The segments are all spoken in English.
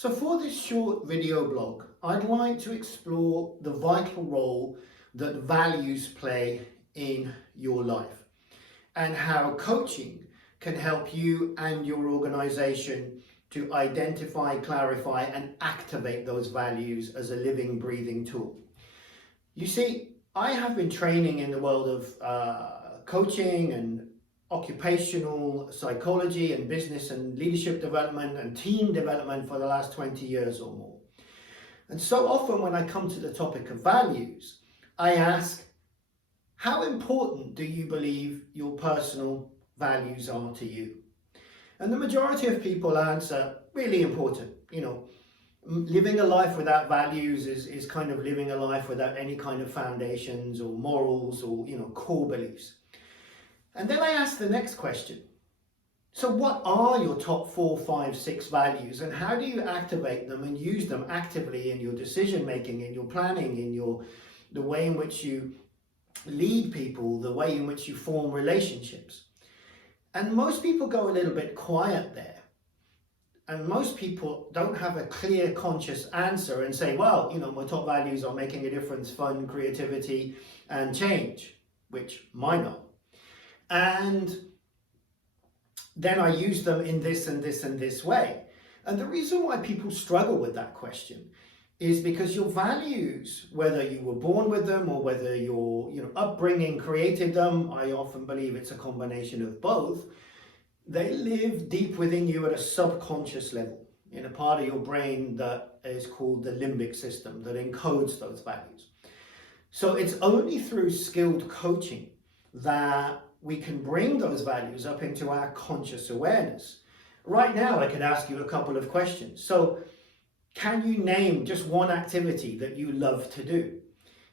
So for this short video blog, I'd like to explore the vital role that values play in your life and how coaching can help you and your organization to identify, clarify, and activate those values as a living, breathing tool. You see, I have been training in the world of coaching and occupational psychology and business and leadership development and team development for the last 20 years or more. And so often when I come to the topic of values, I ask, how important do you believe your personal values are to you? And the majority of people answer, really important. Living a life without values is kind of living a life without any kind of foundations or morals or, core beliefs. And then I ask the next question. So what are your top 4, 5, 6 values, and how do you activate them and use them actively in your decision making, in your planning, in the way in which you lead people, the way in which you form relationships? And most people go a little bit quiet there. And most people don't have a clear, conscious answer and say, well, my top values are making a difference, fun, creativity, and change, which mine are. And then I use them in this and this and this way. And the reason why people struggle with that question is because your values, whether you were born with them or whether your upbringing created them, I often believe it's a combination of both, they live deep within you at a subconscious level, in a part of your brain that is called the limbic system that encodes those values. So it's only through skilled coaching that we can bring those values up into our conscious awareness. Right now, I could ask you a couple of questions. So, can you name just one activity that you love to do?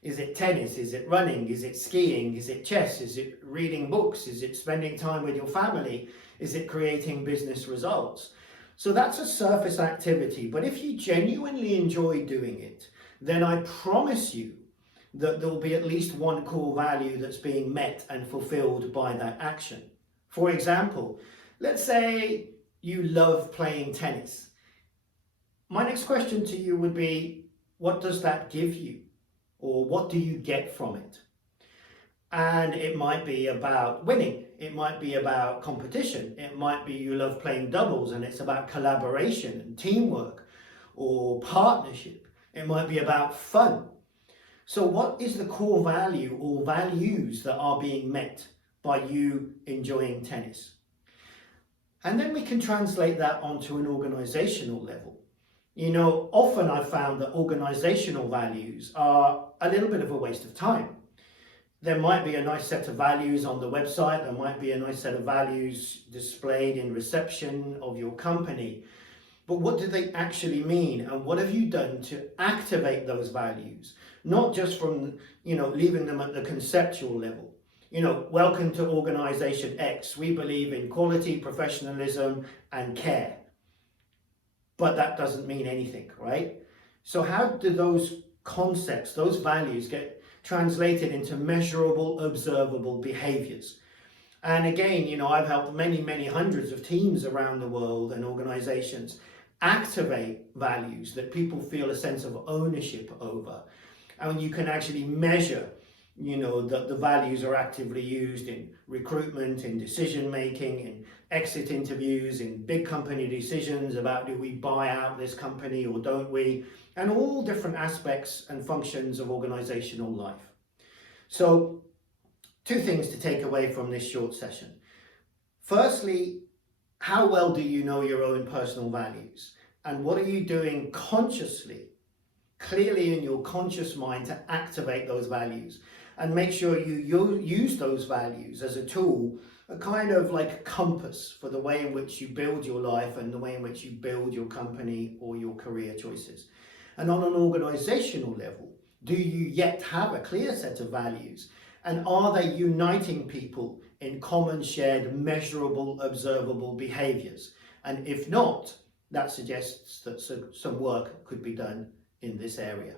Is it tennis? Is it running? Is it skiing? Is it chess? Is it reading books? Is it spending time with your family? Is it creating business results? So that's a surface activity. But if you genuinely enjoy doing it, then I promise you that there will be at least one core value that's being met and fulfilled by that action. For example, let's say you love playing tennis. My next question to you would be, what does that give you? Or what do you get from it? And it might be about winning. It might be about competition. It might be you love playing doubles and it's about collaboration and teamwork or partnership. It might be about fun. So what is the core value or values that are being met by you enjoying tennis? And then we can translate that onto an organizational level. Often I've found that organizational values are a little bit of a waste of time. There might be a nice set of values on the website. There might be a nice set of values displayed in reception of your company. But what do they actually mean? And what have you done to activate those values? Not just from, leaving them at the conceptual level. Welcome to Organization X. We believe in quality, professionalism, and care. But that doesn't mean anything, right? So how do those concepts, those values get translated into measurable, observable behaviors? And again, I've helped many, many hundreds of teams around the world and organizations activate values that people feel a sense of ownership over. And you can actually measure, that the values are actively used in recruitment, in decision making, in exit interviews, in big company decisions about do we buy out this company or don't we, and all different aspects and functions of organizational life. So 2 things to take away from this short session. Firstly, how well do you know your own personal values? And what are you doing consciously, clearly in your conscious mind, to activate those values? And make sure you use those values as a tool, a kind of like a compass for the way in which you build your life and the way in which you build your company or your career choices. And on an organizational level, do you yet have a clear set of values? And are they uniting people in common, shared, measurable, observable behaviors? And if not, that suggests that some work could be done in this area.